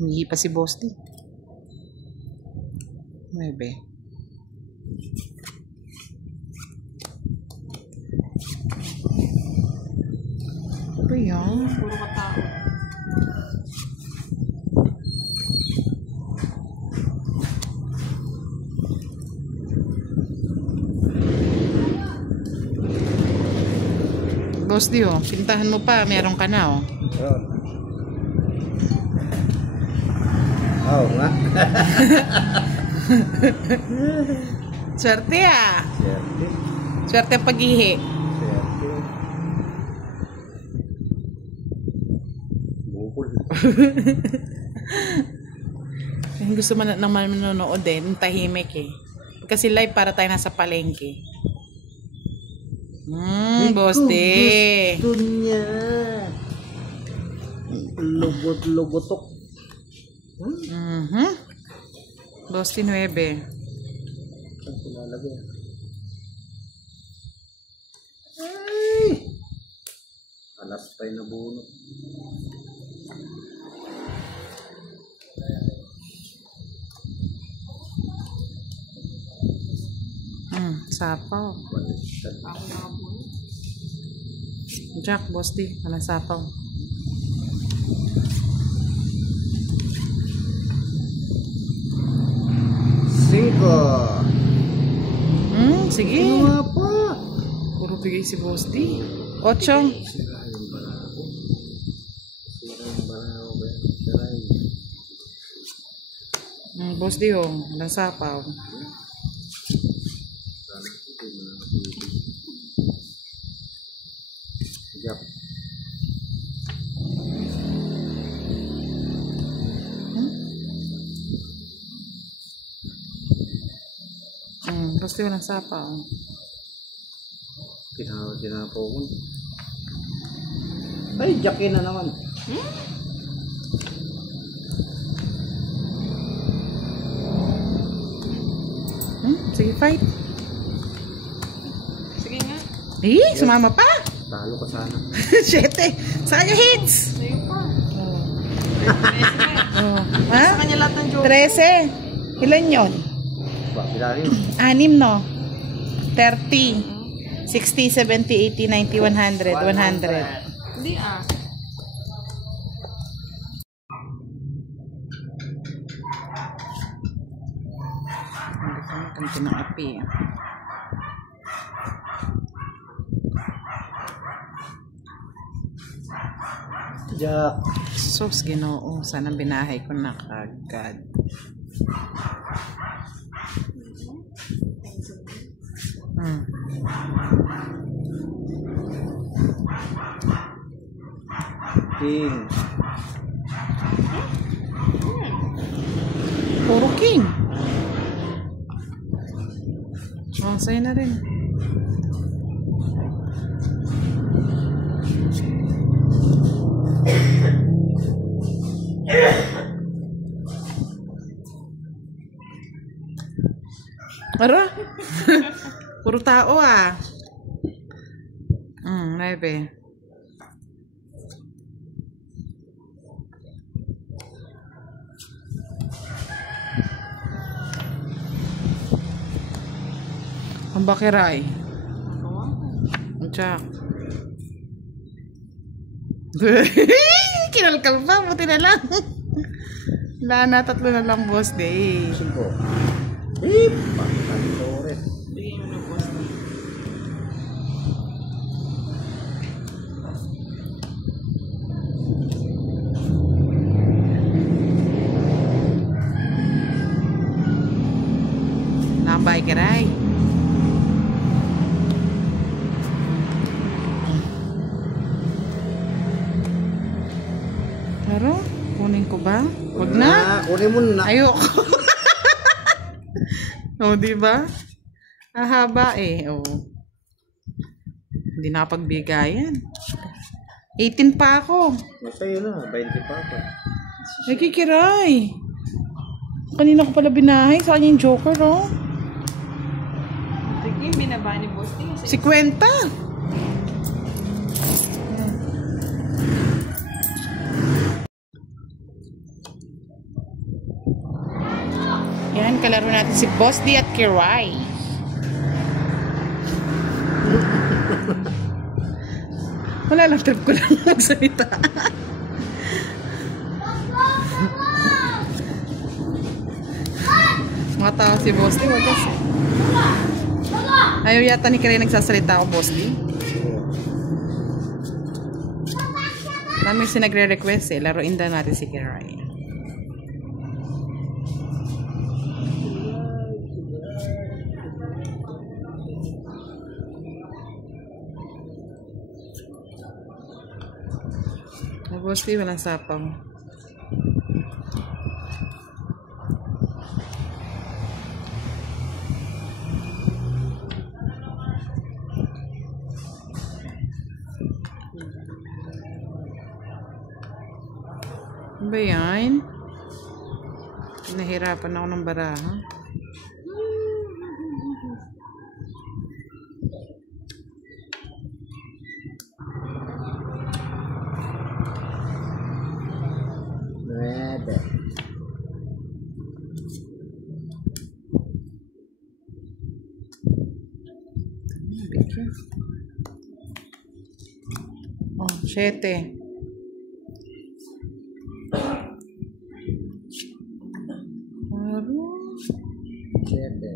Humihi pa si Boss D. 9. Ano ba yan? Puro katao. Boss D, oh. Pintahan mo pa. Meron ka na, oh. Oo nga. Swerte, ah. Swerte. Swerte ang pag-ihi. Swerte. Bukol. Gusto man naman manonood din. Tahimik, eh. Kasi live para tayo nasa palengke. Boss D. Gusto niya. Lugot-lugotok. Boss D 9. Saan pinalagay? Ay! Alas pa'y nabunot. Sapaw. Baliktad. Ako nakabunod. Jack, Boss D. Walang sapaw. Cinco. Sige. Ano nga pa? Puro bigay si Boss D. 8. Sira yung barako. Sira yung barako. Sira yung... Boss D, oh. Walang sapaw. Jack. Boss D, walang sapaw. Tinapo ko. Ay, Jackie na naman. Sige, fight. Sige nga. Sumama pa. Talo ka sana. 7. Saan yung hits? Sa'yo pa. Ha? Sa kanya lahat ng joke. 13. Ilan yun? Ba, bilangin. 6, no? 30. 60, 70, 80, 90, 100. 100. Hindi ah. Kanto ng api. Jack. Sus, Ginoo. Sana binahay ko na kagad. King. Puro king. Sa'yo na rin. Ara? Puro tao ah. 9. Ang bakiray. Jack. Kinalkal pa. Buti na lang. Wala na. 3 na lang, Boss Day. 5. Pagkantores. Bigay mo ng boss. Nambay kiray. Pero, kunin ko ba? Huwag na. Kunin mo na. Ayoko. O, diba? Ahaba eh. O. Hindi nakapagbigayan. 18 pa ako. Sa'yo na. 20 pa ako. Nakikiray. Kanina ko pala binahay. Sa kanya yung joker, oh. Sige, binaba ni boss. 50. Yan, kalaro natin si Boss D at Kiray. Wala lang, trip ko lang magsalita. Mga tao si Boss D, wagas. Ayaw yata ni Kiray nagsasalita ako, Boss D. Dami si nagre-request eh. Laruin daw natin si Kiray. Boss D, walang sapang. Ano ba yan? Nahirapan ako ng baraha. Nuebe. Oh, 7. Siyete.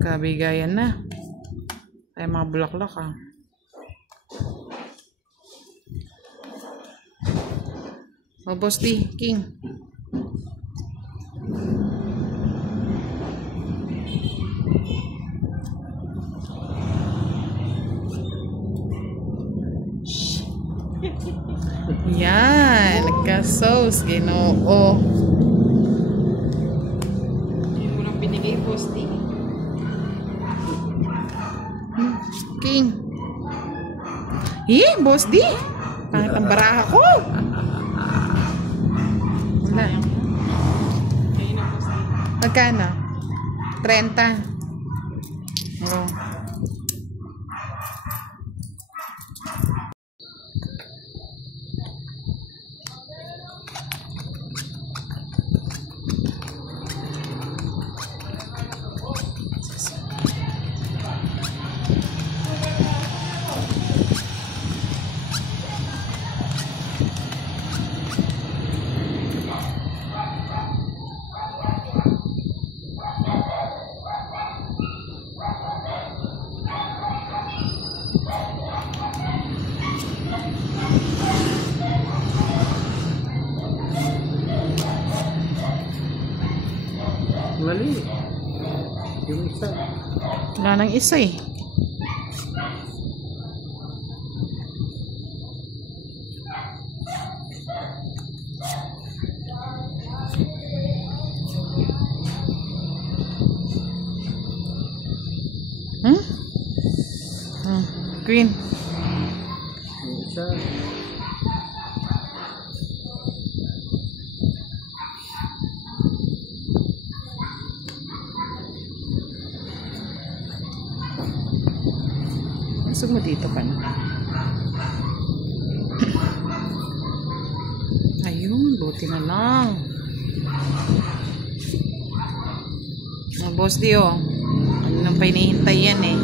Kabigayan na. Ay, mga bulaklak ah. Oh, Boss D, King. Yan, nagka-sauce, Ginoo. Yun mo lang binigay, Boss D. King. Eh, Boss D. Pangit ang baraha ko. Wala. Kayo na, Boss D. Magkano? 30. Oh. Mali. Yung isa. Wala nang isa eh. Hmm? Green. Yung isa. Gusto mo dito pa na? Ayun, buti na lang. Mga Boss D, oh. Ano nang pa hinihintay yan eh.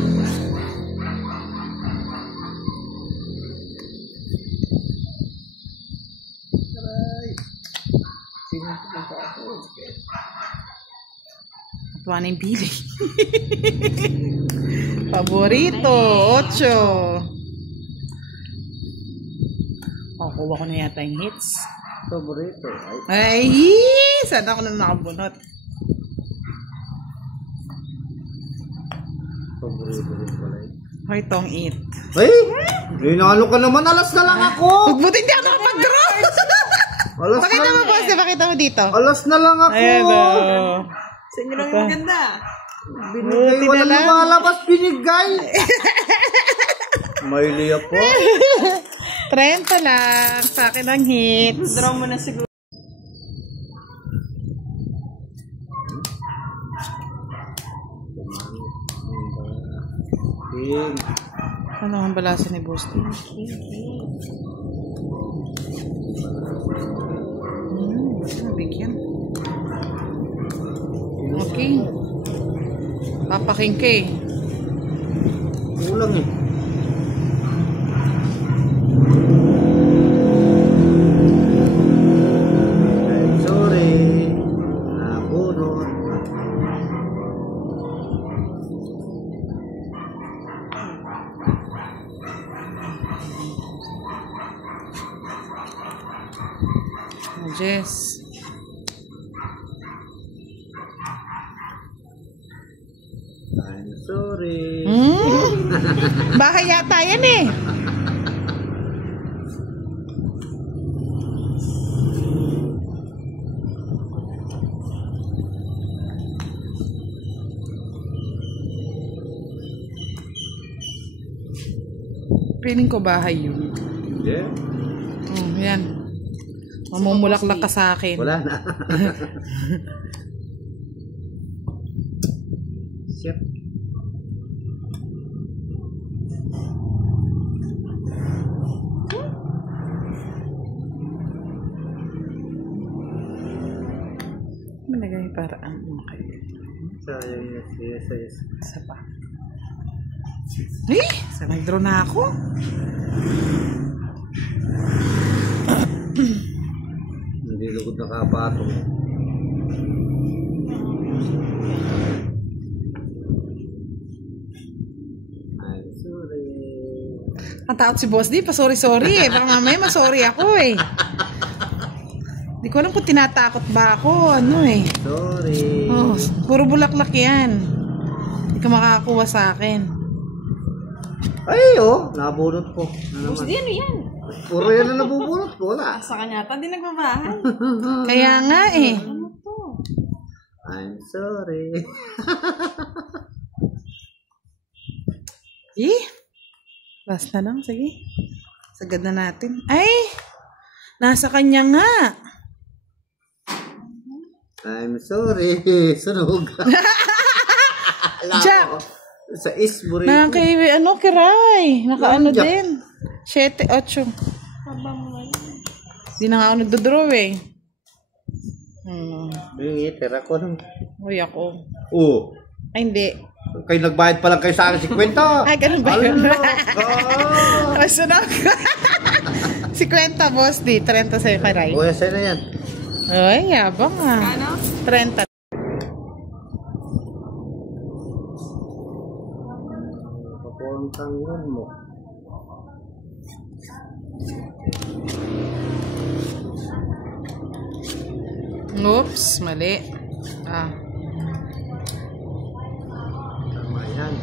Aray. Sino ito sa ako? Tuwa na yung pili. Paborito, 8. Oh, kuha ko na yata yung hits. Paborito. Ay. Ay, sana ako na nakabunot. Paborito rin pala eh. Hoy, tong eat. Ay! Linalo ka naman. Alas na lang ako. Buti hindi ako nakapag-draw. Alas Pakita na mo, lang. Boss, pakita mo dito. Alas na lang ako. Ayan, oh. Sa inyo lang yung maganda. Binigay. Buti Wala na lang. lumalabas. Binigay. May liya po. 30 lang. Sa akin ang hits. Draw mo na siguro. King. Ano ang balasa ni Boss? Bigyan. papakingke eh. Kulang eh. I'm sorry. Nabunot. Oh, Jess. I'm sorry. Bahay yata yan eh. Piling ko bahay yun. Hindi. Yan. Mamumulaklak ka sa akin. Wala na. Shit. Malagay para ang okay. Sayang yes. Isa pa. Eh! Sa nag-draw na ako. Hindi lugod na kapatong. I'm sorry. Ang taot si Boss D, pa-sorry-sorry eh. Parang mamaya masorry ako eh. Hindi ko alam kung tinatakot ba ako. Ano eh. Sorry. Oh, puro bulaklak yan. Hindi ka makakakuha sa akin. Ay, oh. Nabunot ko. Na Boss naman. D, ano yan? Puro yan na nabubunot ko. Wala. Sa kanya, hindi nagbabahan. Kaya nga eh. Ano to? I'm sorry. Eh? Last na lang. Sige. Sagad na natin. Ay! Nasa kanya nga. I'm sorry. Sunog. Alam Jack. ko. Sa isbury. Kiray. Nakaano Jack. din. 7, 8. Habang mo yan. Di na nga ako nagdodraw eh. Yung iter ako naman. Uy, ako. Oo. Ay, hindi. Kayo nagbayad pa lang kayo sa akin 50. Ay, ganun ba yun? Oh. Ay, sunog. 50, Boss D. 30 sa'yo, Kiray. Kuya, sa'yo na yan. Ay, yabang ah. Ano? 30. Papuntang yun mo. Oops, mali. Ah. Tama yan.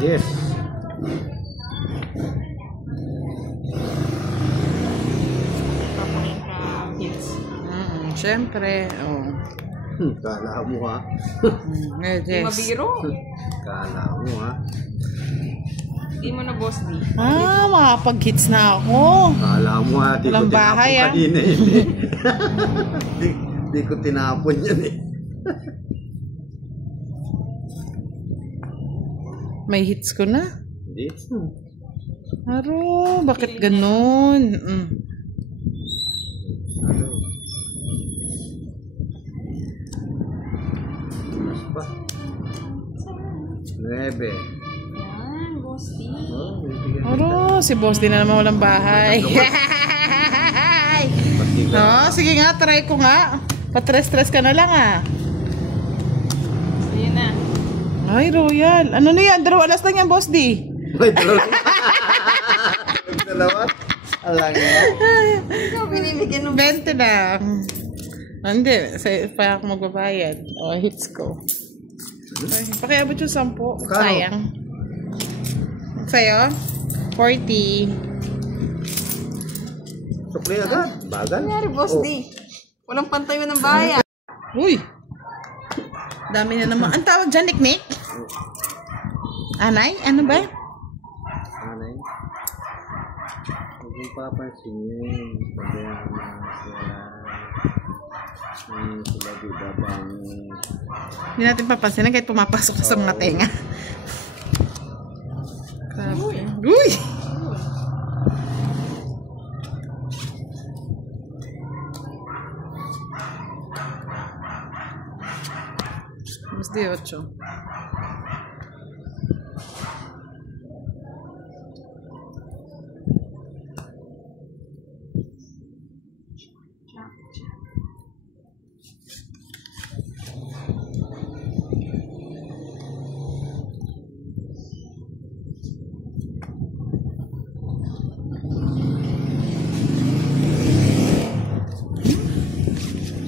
Yes. Hits. Siyempre. Oh. Kala mo ha. Yes. Mabiro. Kala mo ha. Hindi mo na, Boss D. Ah, makapag-hits na ako. Kala mo ha. Di ko Walang tinapon bahay, ah. kanina eh. Di ko tinapon yan eh. May hits ko na. Hindi. Aro, bakit ganun? Mas pa. 9. Yan, Boss D. Oh, bibigyan Aro, si Boss din na naman walang bahay. Pati ka. No, sige nga, try ko nga. Patres-tres ka na lang ah. So, yun na. Ay, Royal. Ano na yan? Alas lang yan, Boss D. May dalawa. Dalawa. Alang yan. Ikaw binibigyan ng 20 lang. Hindi, pa ako magbabayad. O, hits ko. Ay, pakiabot yung 10. Kano? Sayang. Sa'yo? 40. Sukli agad. Bagal. nangyari, Boss D. Walang pantay mo ng bayan. Uy! Dami na naman. Ang tawag dyan, Nick? Anay? Ano ba? Anay. Huwag yung papansinin. Sabihan na sila. Sila bibabang. Hindi natin papansinin kahit pumapasok ka sa mga tenga. Grabe. Uy! 18.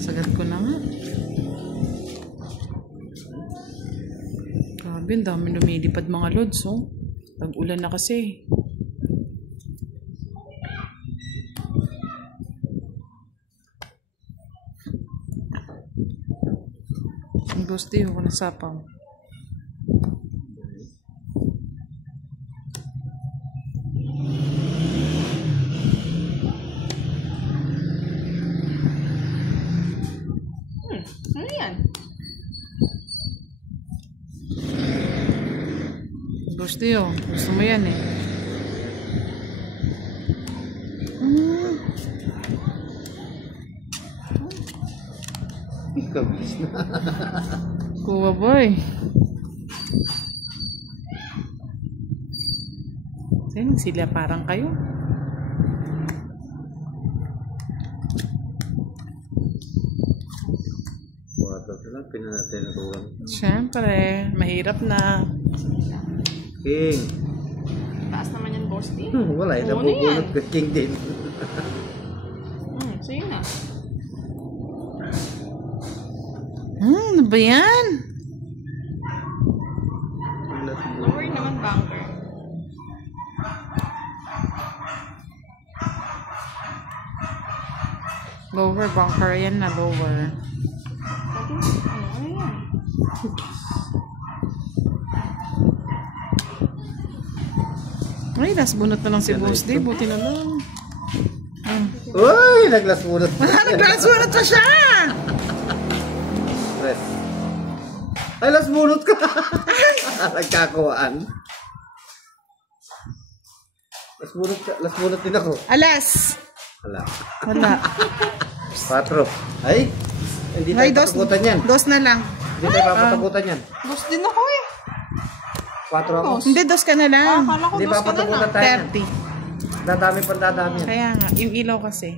Sagad ko na nga. Grabe, ang dami lumilipad mga lods, oh. Tag-ulan na kasi. Ang gusti, ako nasapaw. Ano yan? Gusti, oh. Gusto mo yan, eh. Kabis na. Kuha, boy. Saan sila parang kayo? Water na lang, pinanatay na tuwan. Siyempre, mahirap na. King. Taas naman yan, Ghosty. Wala, Oo, nabubunot yan. ka king din. Sige na. Ano ba yan? Lower naman, banker. Lower bunker yan na, lower. Ano yan? Ay, last bunot na lang si Boss D. Buti na lang. Uy, naglasmunot. Naglasunod pa siya! Stress. Ay, lasmunot ka. Nagkakuhaan. Lasmunot din ako. Alas! Wala. Wala. 4. Ay, hindi Ay, tayo patagutan yan. dos na lang. Hindi tayo papatagutan yan. Ghost din ako eh. 4 ako. Hindi, dos ka na lang. Akala ko Hindi ghost ka na lang. papatagutan tayo yan. 30. Dadami pa dadami yan. Kaya nga, yung ilaw kasi.